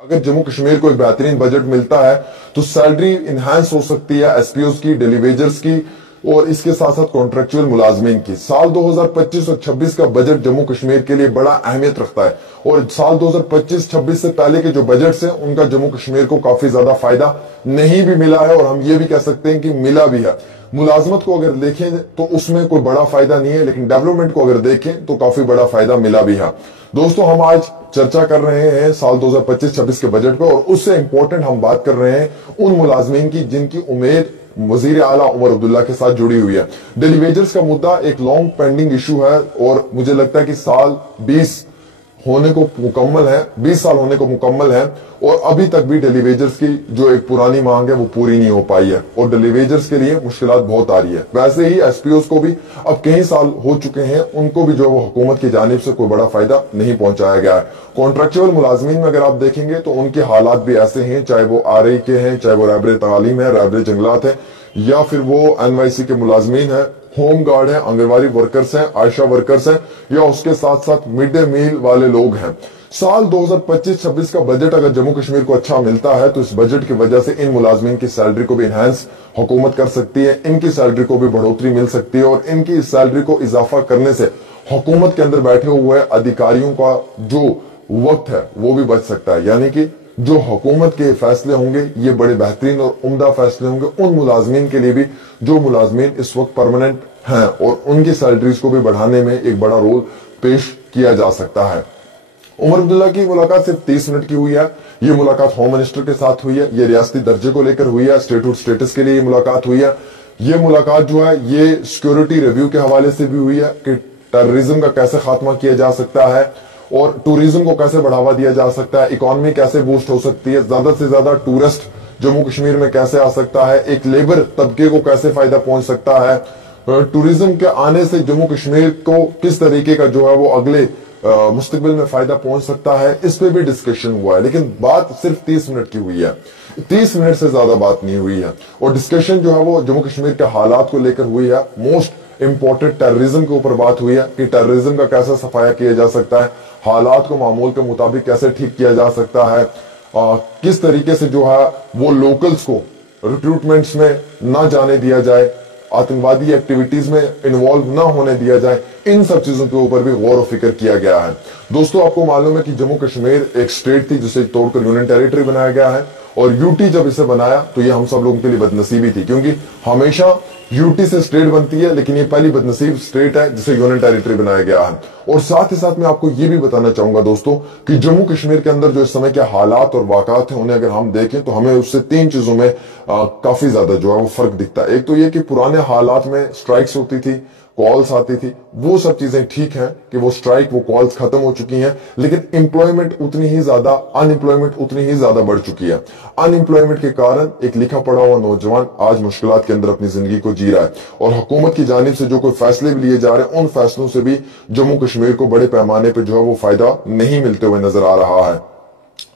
अगर जम्मू कश्मीर को एक बेहतरीन बजट मिलता है तो सैलरी इनहांस हो सकती है एसपीओस की, डेली वेजर्स की और इसके साथ साथ कॉन्ट्रेक्चुअल मुलाजमीन की। साल 2025 और 26 का बजट जम्मू कश्मीर के लिए बड़ा अहमियत रखता है और साल 2025-26 से पहले के जो बजट्स हैं उनका जम्मू कश्मीर को काफी ज्यादा फायदा नहीं भी मिला है और हम ये भी कह सकते हैं कि मिला भी है। मुलाजमत को अगर देखें तो उसमें कोई बड़ा फायदा नहीं है, लेकिन डेवलपमेंट को अगर देखें तो काफी बड़ा फायदा मिला भी है। दोस्तों, हम आज चर्चा कर रहे हैं साल 2025-26 के बजट पर और उससे इंपॉर्टेंट हम बात कर रहे हैं उन मुलाजमीन की जिनकी उम्मीद वजीर आला उमर अब्दुल्ला के साथ जुड़ी हुई है। डेली वेजर्स का मुद्दा एक लॉन्ग पेंडिंग इशू है और मुझे लगता है कि साल 20 होने को मुकम्मल है, 20 साल होने को मुकम्मल है और अभी तक भी डेली वेजर्स की जो एक पुरानी मांग है वो पूरी नहीं हो पाई है और डेली वेजर्स के लिए मुश्किलात बहुत आ रही है। वैसे ही एसपीओस को भी अब कई साल हो चुके हैं, उनको भी जो है वो हुकूमत की जानिब से कोई बड़ा फायदा नहीं पहुंचाया गया है। कॉन्ट्रेक्चुअल मुलाजमीन में अगर आप देखेंगे तो उनके हालात भी ऐसे हैं, चाहे वो आरई के हैं, चाहे वो रैबर तालीम है, रैबर जंगलात है या फिर वो एनवाईसी के मुलाजमीन है, होम गार्ड है, आंगनबाड़ी वर्कर्स हैं, आयशा वर्कर्स हैं या उसके साथ साथ मिड डे मील वाले लोग हैं। साल 2025-26 का बजट अगर जम्मू कश्मीर को अच्छा मिलता है तो इस बजट की वजह से इन मुलाजमीन की सैलरी को भी इनहांस हुकूमत कर सकती है, इनकी सैलरी को भी बढ़ोतरी मिल सकती है और इनकी इस सैलरी को इजाफा करने से हुकूमत के अंदर बैठे हुए अधिकारियों का जो वक्त है वो भी बच सकता है। यानी कि जो हुकूमत के फैसले होंगे ये बड़े बेहतरीन और उम्दा फैसले होंगे उन मुलाजमीन के लिए भी जो मुलाजमीन इस वक्त परमानेंट हैं और उनकी सैलरीज को भी बढ़ाने में एक बड़ा रोल पेश किया जा सकता है। उमर अब्दुल्ला की मुलाकात सिर्फ 30 मिनट की हुई है। ये मुलाकात होम मिनिस्टर के साथ हुई है, ये रियासती दर्जे को लेकर हुई है, स्टेटहुड स्टेटस के लिए ये मुलाकात हुई है। ये मुलाकात जो है ये सिक्योरिटी रिव्यू के हवाले से भी हुई है कि टेररिज्म का कैसे खात्मा किया जा सकता है और टूरिज्म को कैसे बढ़ावा दिया जा सकता है, इकोनॉमी कैसे बूस्ट हो सकती है, ज्यादा से ज्यादा टूरिस्ट जम्मू कश्मीर में कैसे आ सकता है, एक लेबर तबके को कैसे फायदा पहुंच सकता है, टूरिज्म के आने से जम्मू कश्मीर को किस तरीके का जो है वो अगले मुस्तकबिल में फायदा पहुंच सकता है, इस पे भी डिस्कशन हुआ है। लेकिन बात सिर्फ 30 मिनट की हुई है, 30 मिनट से ज्यादा बात नहीं हुई है और डिस्कशन जो है वो जम्मू कश्मीर के हालात को लेकर हुई है। मोस्ट इंपॉर्टेंट टेररिज्म के ऊपर बात हुई है कि टेररिज्म का कैसे सफाया किया जा सकता है, हालात को मामूल के मुताबिक कैसे ठीक किया जा सकता है, किस तरीके से जो है वो लोकल्स को रिक्रूटमेंट्स में ना जाने दिया जाए, आतंकवादी एक्टिविटीज में इन्वॉल्व ना होने दिया जाए, इन सब चीजों के ऊपर भी गौर और फिक्र किया गया है। दोस्तों, आपको मालूम है कि जम्मू कश्मीर एक स्टेट थी जिसे तोड़कर यूनियन टेरिटरी बनाया गया है और यूटी जब इसे बनाया तो ये हम सब लोगों के लिए बदनसीबी थी क्योंकि हमेशा यूटी से स्टेट बनती है लेकिन ये पहली बदनसीब स्टेट है जिसे यूनियन टेरिटरी बनाया गया है। और साथ ही साथ मैं आपको ये भी बताना चाहूंगा दोस्तों कि जम्मू कश्मीर के अंदर जो इस समय के हालात और वाकआत हैं उन्हें अगर हम देखें तो हमें उससे 3 चीजों में काफी ज्यादा जो है वो फर्क दिखता है। एक तो ये कि पुराने हालात में स्ट्राइक्स होती थी, कॉल्स आती थी, वो सब चीजें ठीक है कि वो स्ट्राइक वो कॉल्स खत्म हो चुकी हैं, लेकिन एम्प्लॉयमेंट उतनी ही ज्यादा, अनएम्प्लॉयमेंट उतनी ही ज्यादा बढ़ चुकी है। अनएम्प्लॉयमेंट के कारण एक लिखा पढ़ा हुआ नौजवान आज मुश्किलात के अंदर अपनी जिंदगी को जी रहा है और हुकूमत की जानिब से जो कोई फैसले भी लिए जा रहे हैं उन फैसलों से भी जम्मू कश्मीर को बड़े पैमाने पर जो है वो फायदा नहीं मिलते हुए नजर आ रहा है।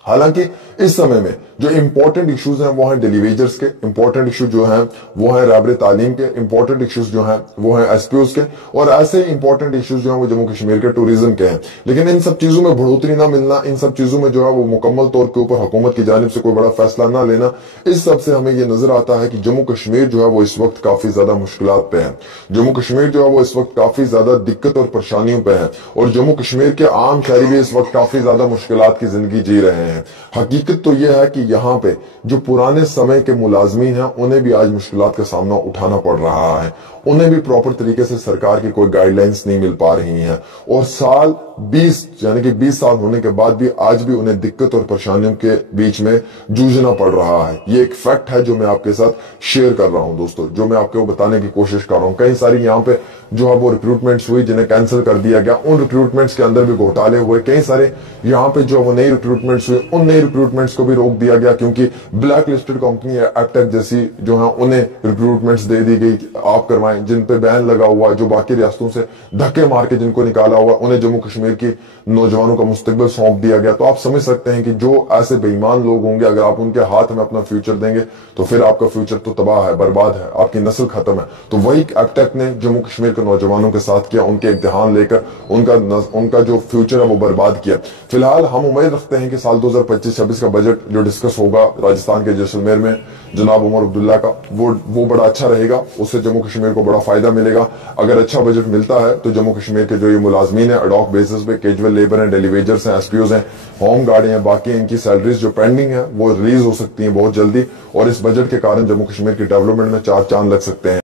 हालांकि इस समय में जो इंपॉर्टेंट इश्यूज हैं वो हैं डेली वेजर्स के, इंपॉर्टेंट इशू जो हैं वो हैं रैबर तालीम के, इंपॉर्टेंट इश्यूज जो हैं वो हैं एसपीओस के और ऐसे इंपॉर्टेंट इश्यूज जो हैं वो जम्मू कश्मीर के टूरिज्म के हैं। लेकिन इन सब चीजों में बढ़ोतरी ना मिलना, इन सब चीजों में जो है वो मुकम्मल तौर के ऊपर हुकूमत की जानिब से कोई बड़ा फैसला ना लेना, इस सब से हमें ये नजर आता है कि जम्मू कश्मीर जो है वो इस वक्त काफी ज्यादा मुश्किलात पे है। जम्मू कश्मीर जो है वो इस वक्त काफी ज्यादा दिक्कत और परेशानियों पे है और जम्मू कश्मीर के आम शहरी भी इस वक्त काफी ज्यादा मुश्किलात की जिंदगी जी रहे हैं। हकीकत तो यह है कि यहाँ पे जो पुराने समय के मुलाजमीन हैं उन्हें भी आज मुश्किलात का सामना उठाना पड़ रहा है, उन्हें भी प्रॉपर तरीके से सरकार की कोई गाइडलाइंस नहीं मिल पा रही हैं और साल 20 यानी कि 20 साल होने के बाद भी आज भी उन्हें दिक्कत और परेशानियों के बीच में जूझना पड़ रहा है। ये एक फैक्ट है जो मैं आपके साथ शेयर कर रहा हूं दोस्तों, जो मैं आपको बताने की कोशिश कर रहा हूं। कई सारी यहाँ पे जो है वो रिक्रूटमेंट्स हुई जिन्हें कैंसिल कर दिया गया, उन रिक्रूटमेंट्स के अंदर भी घोटाले हुए। कई सारे यहाँ पे जो वो नई रिक्रूटमेंट्स हुए उन नई रिक्रूटमेंट्स को भी रोक दिया गया क्योंकि ब्लैक लिस्टेड कंपनी एप्टेक जैसी जो है उन्हें रिक्रूटमेंट्स दे दी गई, आप करवाएं, जिन पे बैन लगा हुआ, जो बाकी रियासतों से धक्के मार के जिनको निकाला हुआ उन्हें जम्मू कश्मीर कश्मीर की नौजवानों का मुस्तकबिल सौंप दिया गया। तो आप समझ सकते हैं कि जो ऐसे बेईमान लोग होंगे, अगर आप उनके हाथ में अपना फ्यूचर देंगे तो फिर आपका फ्यूचर तो तबाह है, बर्बाद है, आपकी नस्ल खत्म है। तो वही एबटेक ने जम्मू कश्मीर के नौजवानों के साथ किया, उनके इम्तिहान लेकर उनका जो फ्यूचर है वो बर्बाद किया। फिलहाल हम उम्मीद रखते हैं कि साल 2025-26 का बजट जो डिस्कस होगा राजस्थान के जैसलमेर में जनाब उमर अब्दुल्ला का, वो बड़ा अच्छा रहेगा। उससे जम्मू कश्मीर को बड़ा फायदा मिलेगा। अगर अच्छा बजट मिलता है तो जम्मू कश्मीर के जो ये मुलाजमीन है एडॉक बेसिस पे, कैजुअल लेबर हैं, डेलीवेजर्स हैं, एसपीओज हैं, होम गार्ड हैं, बाकी इनकी सैलरीज जो पेंडिंग है वो रिलीज हो सकती है बहुत जल्दी। और इस बजट के कारण जम्मू कश्मीर की डेवलपमेंट में चार चांद लग सकते हैं।